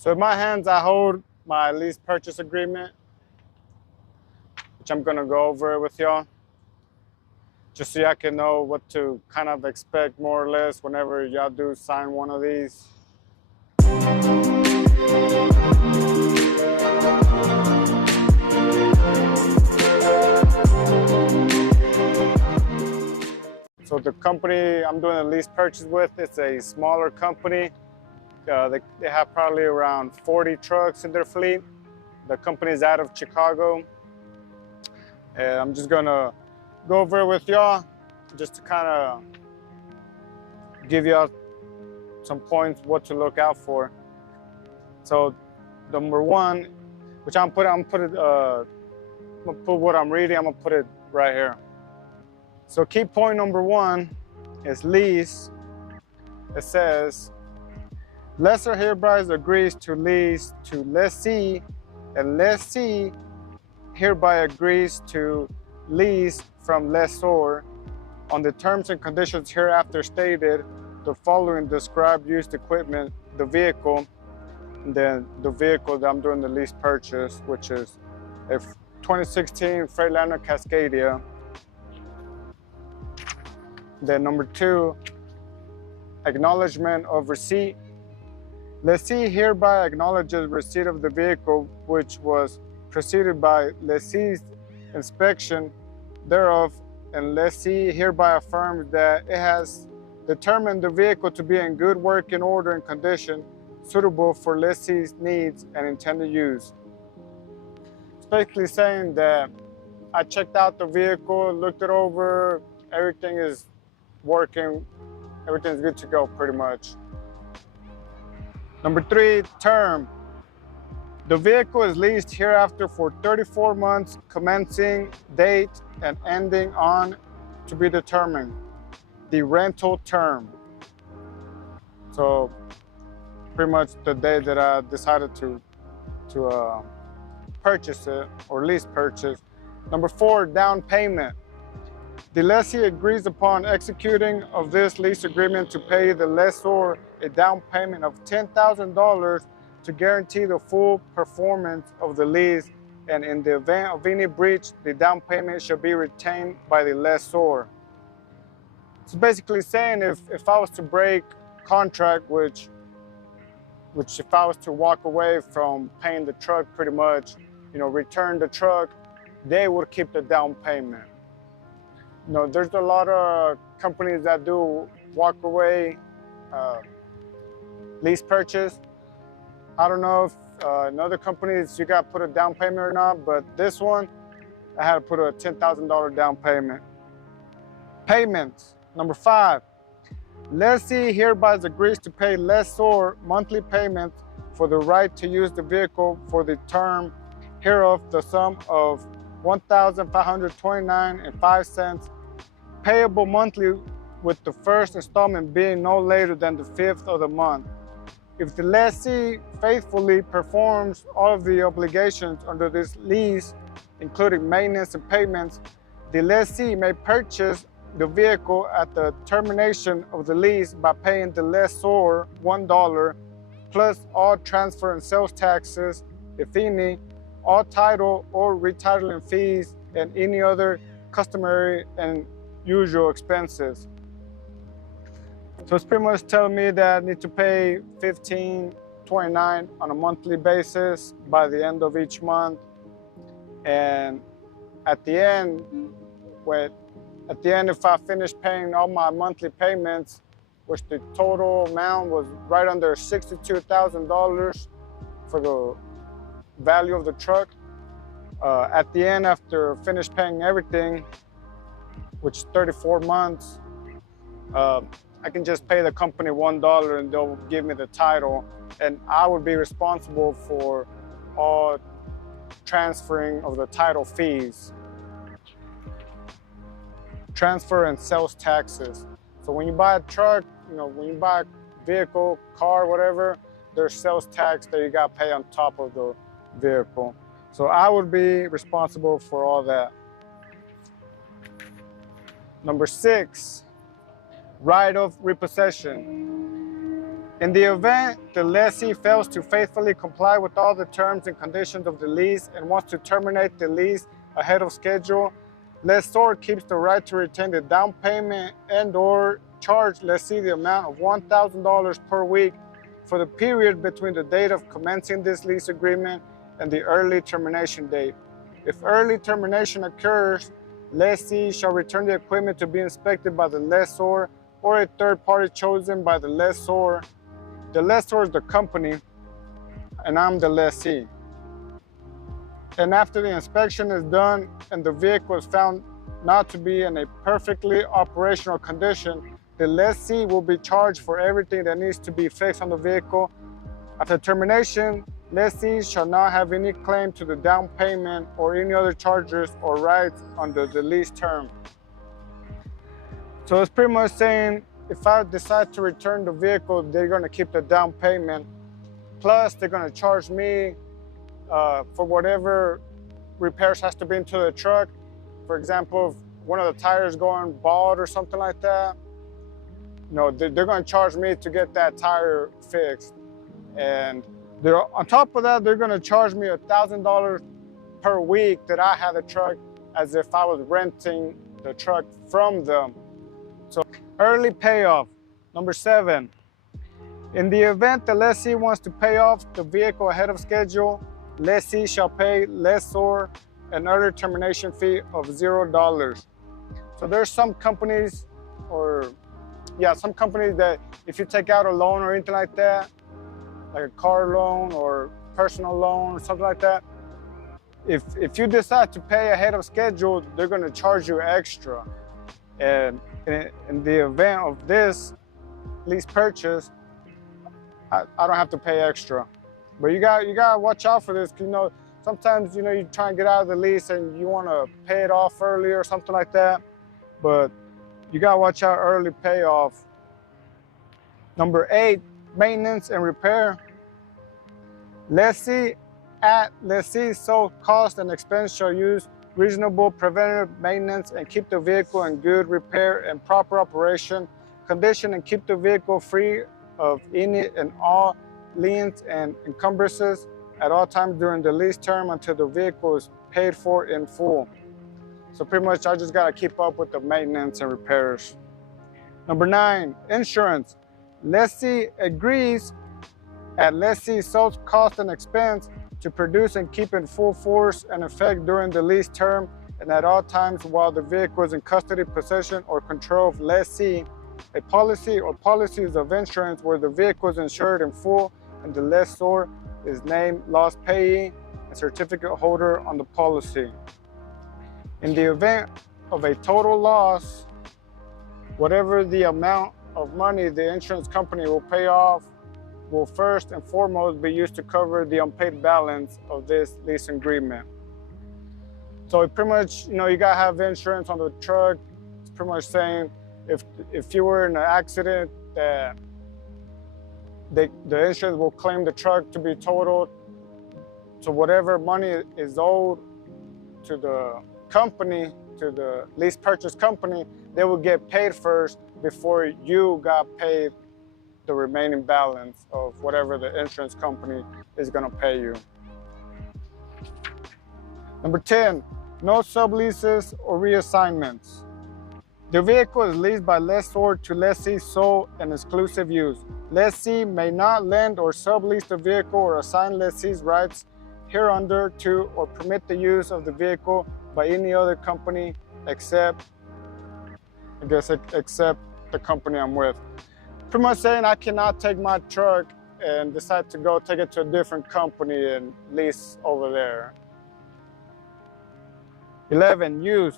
So in my hands, I hold my lease purchase agreement, which I'm gonna go over with y'all, just so y'all can know what to kind of expect more or less whenever y'all do sign one of these. So the company I'm doing a lease purchase with, it's a smaller company. They have probably around 40 trucks in their fleet. The company is out of Chicago. And I'm just gonna go over it with y'all just to kind of give y'all some points what to look out for. So number one, which I'm gonna put what I'm reading, I'm gonna put it right here. So key point number one is lease. It says, lessor hereby agrees to lease to lessee, and lessee hereby agrees to lease from lessor on the terms and conditions hereafter stated the following described used equipment, the vehicle, and then the vehicle that I'm doing the lease purchase, which is a 2016 Freightliner Cascadia. Then number two, acknowledgement of receipt. Lessee hereby acknowledges receipt of the vehicle, which was preceded by lessee's inspection thereof, and lessee hereby affirms that it has determined the vehicle to be in good working order and condition suitable for lessee's needs and intended use. It's basically saying that I checked out the vehicle, looked it over, everything is working, everything's good to go pretty much. Number three, term. The vehicle is leased hereafter for 34 months, commencing date and ending on to be determined. The rental term. So pretty much the day that I decided to purchase it or lease purchase. Number four, down payment. The lessee agrees upon executing of this lease agreement to pay the lessor a down payment of $10,000 to guarantee the full performance of the lease, and in the event of any breach, the down payment shall be retained by the lessor. It's basically saying if I was to break contract, which if I was to walk away from paying the truck pretty much, return the truck, they would keep the down payment. There's a lot of companies that do walk away lease purchase. I don't know if in other companies you got to put a down payment or not, but this one, I had to put a $10,000 down payment. Payments. Number five, lessee hereby agrees to pay lessor monthly payments for the right to use the vehicle for the term hereof, the sum of $1,529.05, payable monthly, with the first installment being no later than the 5th of the month. If the lessee faithfully performs all of the obligations under this lease, including maintenance and payments, the lessee may purchase the vehicle at the termination of the lease by paying the lessor $1 plus all transfer and sales taxes, if any, all title or retitling fees, and any other customary and usual expenses. So it's pretty much telling me that I need to pay $15.29 on a monthly basis by the end of each month. And at the end, if I finish paying all my monthly payments, which the total amount was right under $62,000 for the value of the truck, at the end, after finish paying everything, which is 34 months, I can just pay the company $1 and they'll give me the title, and I would be responsible for all transferring of the title fees, transfer and sales taxes. So when you buy a truck, when you buy a vehicle, car, whatever, there's sales tax that you got to pay on top of the vehicle. So I would be responsible for all that. Number six, right of repossession. In the event the lessee fails to faithfully comply with all the terms and conditions of the lease and wants to terminate the lease ahead of schedule, lessor keeps the right to retain the down payment and/or charge lessee the amount of $1,000 per week for the period between the date of commencing this lease agreement and the early termination date. If early termination occurs, lessee shall return the equipment to be inspected by the lessor or a third party chosen by the lessor. The lessor is the company, and I'm the lessee. And after the inspection is done and the vehicle is found not to be in a perfectly operational condition, the lessee will be charged for everything that needs to be fixed on the vehicle. After termination, lessee shall not have any claim to the down payment or any other charges or rights under the lease term. So it's pretty much saying if I decide to return the vehicle, they're going to keep the down payment. Plus, they're going to charge me for whatever repairs has to be into the truck. For example, if one of the tires going bald or something like that, they're going to charge me to get that tire fixed. And on top of that, they're going to charge me $1,000 per week that I have the truck, as if I was renting the truck from them. So early payoff. Number 7, in the event the lessee wants to pay off the vehicle ahead of schedule, lessee shall pay lessor an early termination fee of $0. So there's some companies that if you take out a loan or anything like that, like a car loan or personal loan or something like that, if you decide to pay ahead of schedule, they're going to charge you extra. And in the event of this lease purchase, I don't have to pay extra. But you got to watch out for this, because sometimes you try and get out of the lease and you want to pay it off early or something like that. But you got to watch out early payoff. Number 8, maintenance and repair. Lessee at lessee's sole cost and expense shall use reasonable preventative maintenance and keep the vehicle in good repair and proper operation condition, and keep the vehicle free of any and all liens and encumbrances at all times during the lease term until the vehicle is paid for in full. So pretty much I just got to keep up with the maintenance and repairs. Number 9, insurance. Lessee agrees at lessee's sole cost and expense to produce and keep in full force and effect during the lease term and at all times while the vehicle is in custody, possession, or control of lessee, a policy or policies of insurance where the vehicle is insured in full and the lessor is named loss payee and certificate holder on the policy. In the event of a total loss, whatever the amount of money the insurance company will pay off will first and foremost be used to cover the unpaid balance of this lease agreement. So it pretty much, you gotta have insurance on the truck. It's pretty much saying if you were in an accident, that the insurance will claim the truck to be totaled. So whatever money is owed to the company, to the lease purchase company, they will get paid first before you got paid the remaining balance of whatever the insurance company is going to pay you. Number 10, no subleases or reassignments. The vehicle is leased by lessor to lessee's sole and exclusive use. Lessee may not lend or sublease the vehicle or assign lessee's rights hereunder to or permit the use of the vehicle by any other company except the company I'm with. Pretty much saying I cannot take my truck and decide to go take it to a different company and lease over there. 11, use.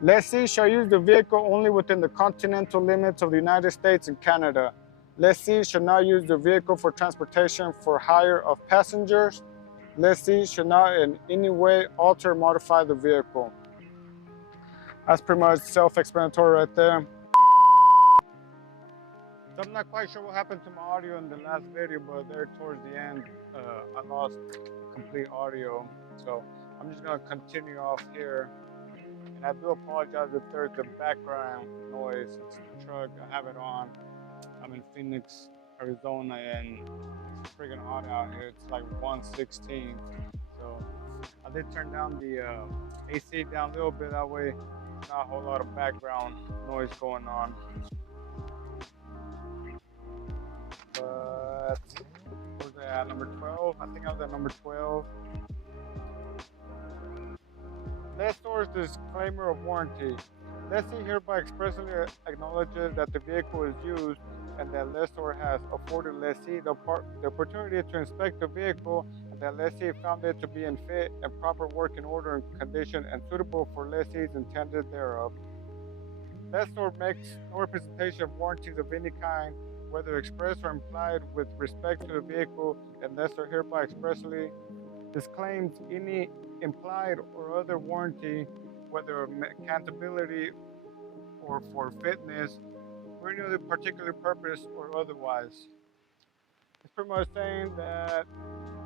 Lessee shall use the vehicle only within the continental limits of the United States and Canada. Lessee shall not use the vehicle for transportation for hire of passengers. Lessee shall not in any way alter or modify the vehicle. That's pretty much self-explanatory right there. So I'm not quite sure what happened to my audio in the last video, but there towards the end, I lost complete audio. So I'm just gonna continue off here. And I do apologize if there's the background noise. It's the truck, I have it on. I'm in Phoenix, Arizona, and it's friggin' hot out here. It's like 116. So I did turn down the AC down a little bit. That way, not a whole lot of background noise going on. But what was that? Number 12? I think I was at number 12. Lessor's disclaimer of warranty. Lessee hereby expressly acknowledges that the vehicle is used and that lessor has afforded lessee the opportunity to inspect the vehicle, and that lessee found it to be in fit and proper working order and condition and suitable for lessee's intended thereof. Lessor makes no representation of warranties of any kind, whether express or implied, with respect to the vehicle, and lessor hereby expressly disclaims any implied or other warranty, whether of accountability or for fitness, for any other particular purpose or otherwise. It's pretty much saying that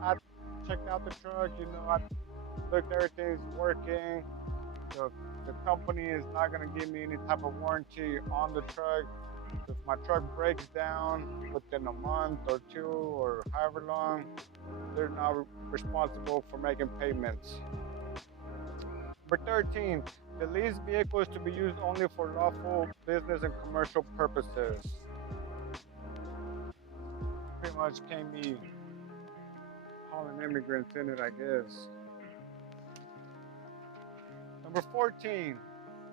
I checked out the truck, I looked, everything's working. The, the company is not going to give me any type of warranty on the truck. If my truck breaks down within a month or two or however long, they're not responsible for making payments. Number 13, the leased vehicle is to be used only for lawful business and commercial purposes. Pretty much can't be hauling immigrants in it, I guess. Number 14,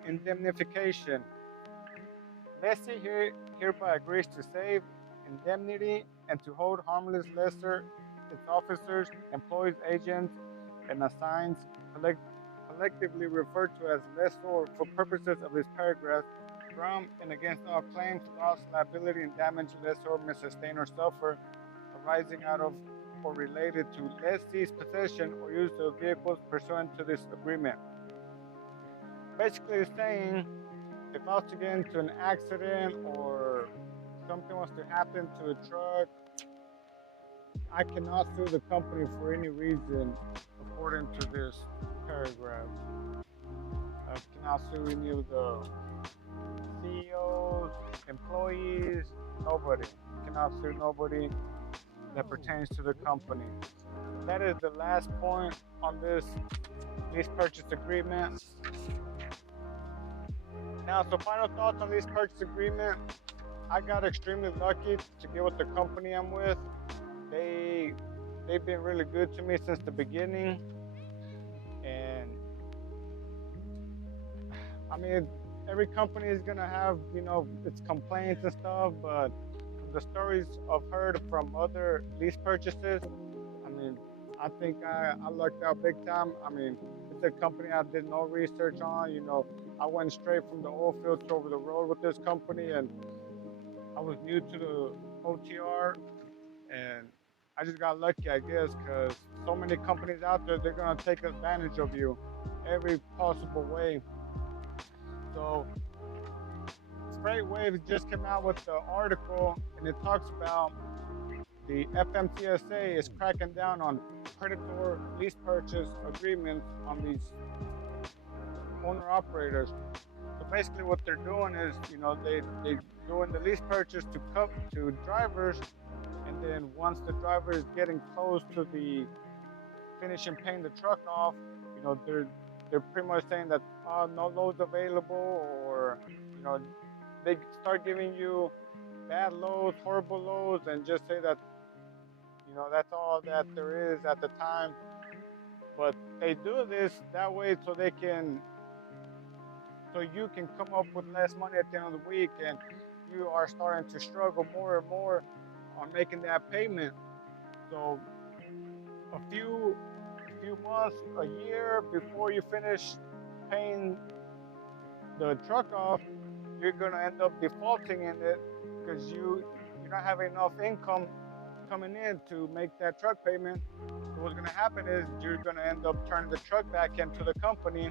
indemnification. Lessee hereby agrees to save indemnity and to hold harmless lessor, its officers, employees, agents, and assigns, collectively referred to as lessor for purposes of this paragraph, from and against all claims, loss, liability, and damage lessor may sustain or suffer arising out of or related to lessee's possession or use of vehicles pursuant to this agreement. Basically, it's saying if I was to get into an accident or something was to happen to a truck, I cannot sue the company for any reason according to this paragraph. I cannot sue any of the CEOs, employees, nobody. I cannot sue nobody that pertains to the company. That is the last point on this lease purchase agreement. Now, so final thoughts on lease purchase agreement. I got extremely lucky to get with the company I'm with. They've been really good to me since the beginning. And I mean, every company is gonna have, its complaints and stuff, but from the stories I've heard from other lease purchases, I mean, I think I lucked out big time. I mean, it's a company I did no research on. I went straight from the oil field to over the road with this company, and I was new to the OTR, and I just got lucky, I guess, because so many companies out there, they're gonna take advantage of you every possible way. So FreightWaves just came out with the article, and it talks about the FMCSA is cracking down on predatory lease purchase agreements on these owner operators. So basically what they're doing is, they doing the lease purchase to drivers, and then once the driver is getting close to the finishing paying the truck off, they're pretty much saying that no loads available, or they start giving you bad loads, horrible loads, and just say that that's all that there is at the time. But they do this that way so you can come up with less money at the end of the week, and you are starting to struggle more and more on making that payment. So a few months, a year before you finish paying the truck off, you're gonna end up defaulting in it because you don't have enough income coming in to make that truck payment. So what's gonna happen is you're gonna end up turning the truck back into the company,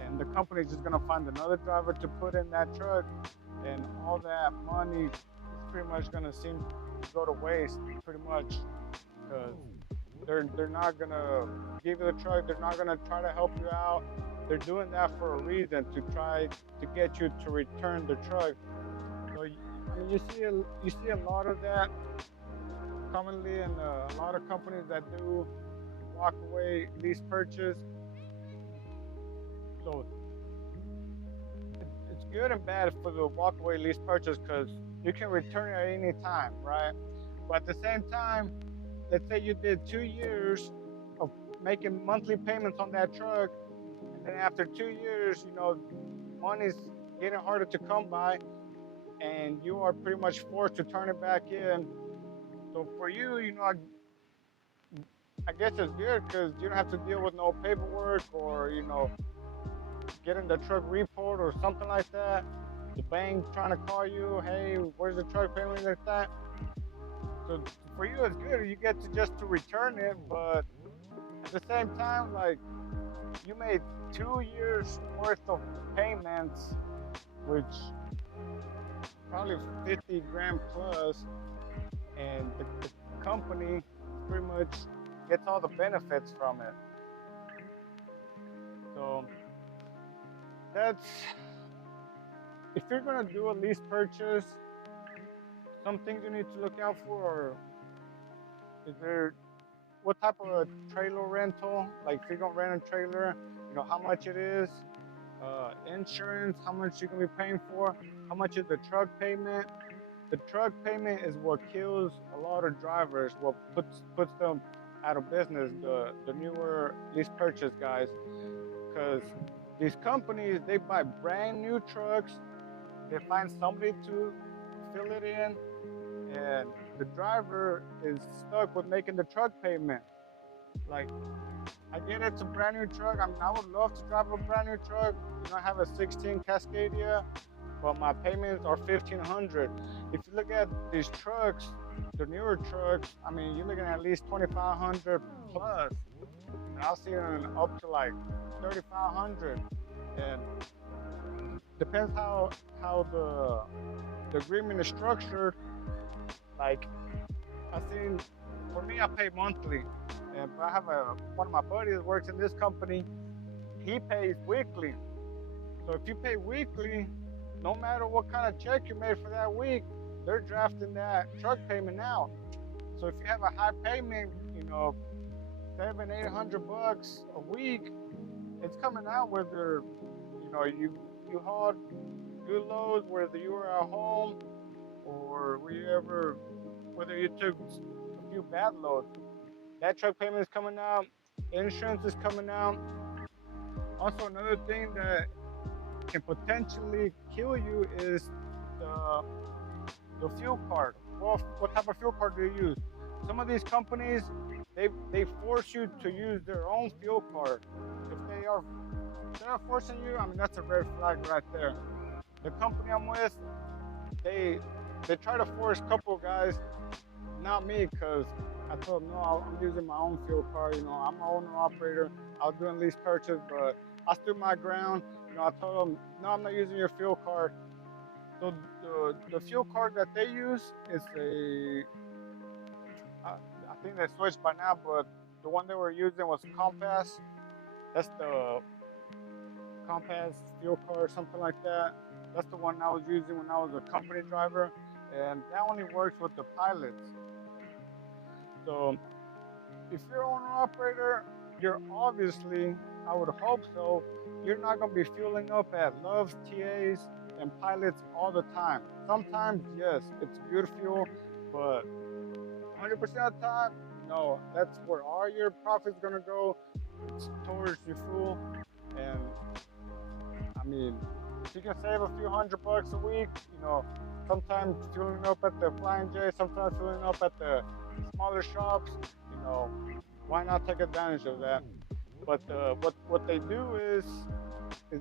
and the company's just gonna find another driver to put in that truck, and all that money is pretty much gonna seem to go to waste, pretty much, because they're not gonna give you the truck. They're not gonna try to help you out. They're doing that for a reason, to try to get you to return the truck. So mean, you see a lot of that commonly in a lot of companies that do walk away lease purchase. So it's good and bad for the walk away lease purchase because you can return it at any time, right? But at the same time, let's say you did 2 years of making monthly payments on that truck, and then after 2 years, money's getting harder to come by, and you are pretty much forced to turn it back in. So for you, I guess it's good because you don't have to deal with no paperwork or getting the truck repoed or something like that. The bank trying to call you, hey, where's the truck payment like that? So for you, it's good. You get to just to return it, but at the same time, like you made 2 years worth of payments, which probably 50 grand plus, and the company pretty much gets all the benefits from it. So that's if you're gonna do a lease purchase, some things you need to look out for are, is there what type of trailer rental, like if you're gonna rent a trailer, how much it is, insurance, how much you're gonna be paying for, how much is the truck payment. The truck payment is what kills a lot of drivers, what puts them out of business, the newer lease purchase guys, because these companies, they buy brand new trucks, they find somebody to fill it in, and the driver is stuck with making the truck payment. Like, I get it's a brand new truck. I mean, I would love to drive a brand new truck. I have a 16 Cascadia, but my payments are 1,500. If you look at these trucks, the newer trucks, I mean, you're looking at least 2,500 plus. And I'll see them up to like 3,500. And depends how the agreement is structured. Like, for me, I pay monthly. And I have one of my buddies that works in this company. He pays weekly. So if you pay weekly, no matter what kind of check you made for that week, they're drafting that truck payment out. So if you have a high payment, $700-800 a week, it's coming out whether you hauled good loads, whether you were at home or whether you took a few bad loads. That truck payment is coming out, insurance is coming out. Also, another thing that can potentially kill you is the fuel card. Well, what type of fuel card do you use? Some of these companies, they force you to use their own fuel card. If they're forcing you, I mean, that's a red flag right there. The company I'm with, they try to force a couple of guys, not me, because I told them, no, I'm using my own fuel card. I'm an owner operator. I was doing lease purchase, but I stood my ground. I told them, no, I'm not using your fuel card. So the fuel card that they use is I think they switched by now, but the one they were using was Compass. That's the Compass fuel card, something like that. That's the one I was using when I was a company driver, and that only works with the pilots. So if you're an owner-operator, you're obviously, I would hope so, you're not going to be fueling up at Love's, TAs, and pilots all the time. Sometimes, yes, it's good fuel, but 100% of the time, no. That's where all your profit's going to go. It's towards your fuel. And, I mean, if you can save a few $100 a week, sometimes fueling up at the Flying J, sometimes fueling up at the smaller shops, why not take advantage of that? But what they do is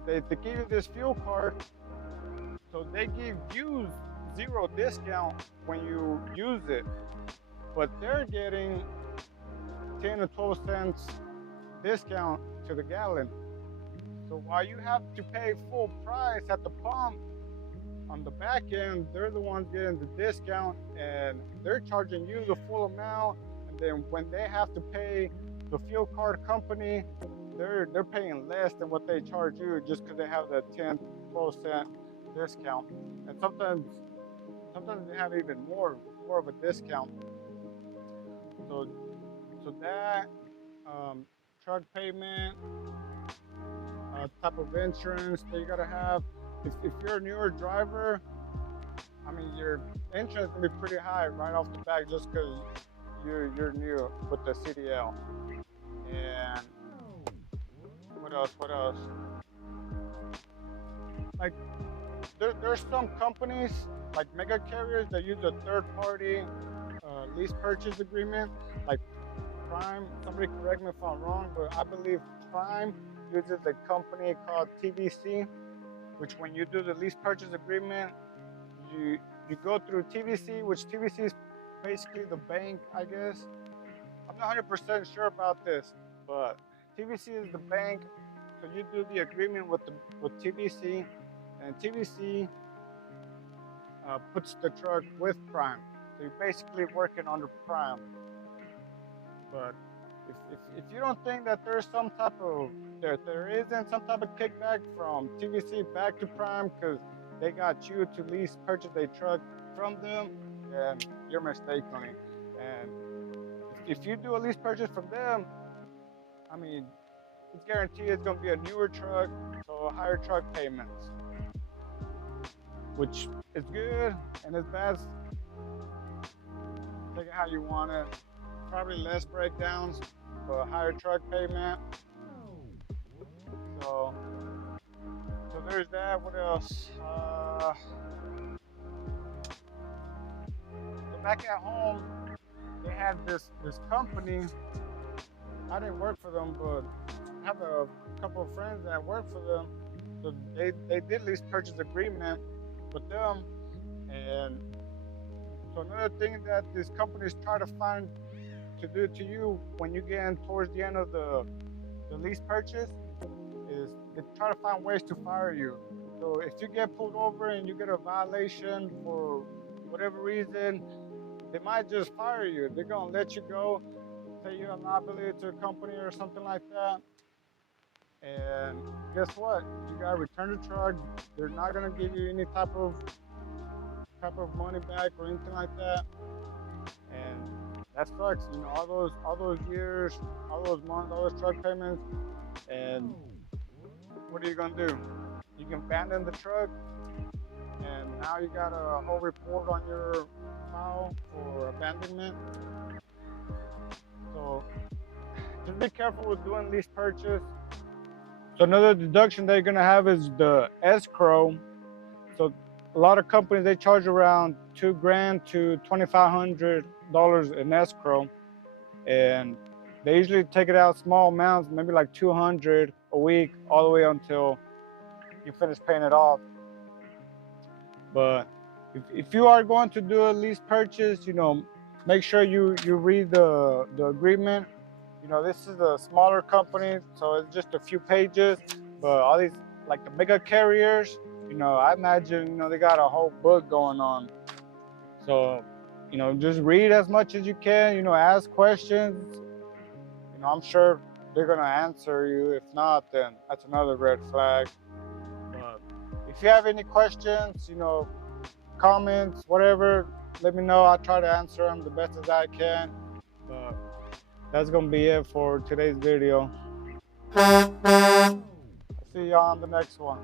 they give you this fuel card, so they give you 0 discount when you use it, but they're getting 10 to 12 cents discount to the gallon. So while you have to pay full price at the pump, on the back end, they're the ones getting the discount, and they're charging you the full amount. And then when they have to pay the fuel card company, they're paying less than what they charge you just because they have the 10, 12 cent discount. And sometimes sometimes they have even more of a discount. So that truck payment, type of insurance that you gotta have. If you're a newer driver, I mean, your insurance can be pretty high right off the bat just because you're new with the CDL. And what else? What else? Like there's some companies like mega carriers that use a third-party lease purchase agreement, like Prime. Somebody correct me if I'm wrong, but I believe Prime uses a company called TVC, which when you do the lease purchase agreement, you go through TVC, which TVC is basically the bank, I guess. I'm not 100% sure about this, but TVC is the bank. So you do the agreement with TVC, and TVC puts the truck with Prime. So you're basically working under Prime. But if you don't think that there's some type of there isn't some type of kickback from TVC back to Prime because they got you to lease purchase a truck from them, then you're mistaken. And if you do a lease purchase from them, I mean, it's guaranteed it's gonna be a newer truck, so higher truck payments, which is good and it's bad. Take it how you want it. Probably less breakdowns, but higher truck payment. So there's that. What else? So back at home, they had this company. I didn't work for them, but I have a couple of friends that work for them. So they did lease purchase agreement with them. And so another thing that these companies try to find to do to you when you get in towards the end of the lease purchase is they try to find ways to fire you. So if you get pulled over and you get a violation for whatever reason, they might just fire you. They're gonna let you go, say you're a liability to the company or something like that. And guess what? You gotta return the truck. They're not gonna give you any type of money back or anything like that. And that sucks. You know, all those years, all those months, all those truck payments. And what are you gonna do? You can abandon the truck, and now you got a whole report on your file for abandonment. So just be careful with doing lease purchase. So another deduction that you're gonna have is the escrow. So a lot of companies, they charge around $2,000 to $2,500 in escrow, and they usually take it out small amounts, maybe like $200 a week, all the way until you finish paying it off. But if you are going to do a lease purchase, you know, make sure you read the agreement. You know, this is a smaller company, so it's just a few pages. But all these, like the mega carriers, you know, I imagine, you know, they got a whole book going on. So, you know, just read as much as you can. You know, ask questions. You know, I'm sure they're gonna answer you. If not, then that's another red flag. But if you have any questions, you know, comments, whatever, let me know. I'll try to answer them the best as I can. But that's gonna be it for today's video. I'll see y'all on the next one.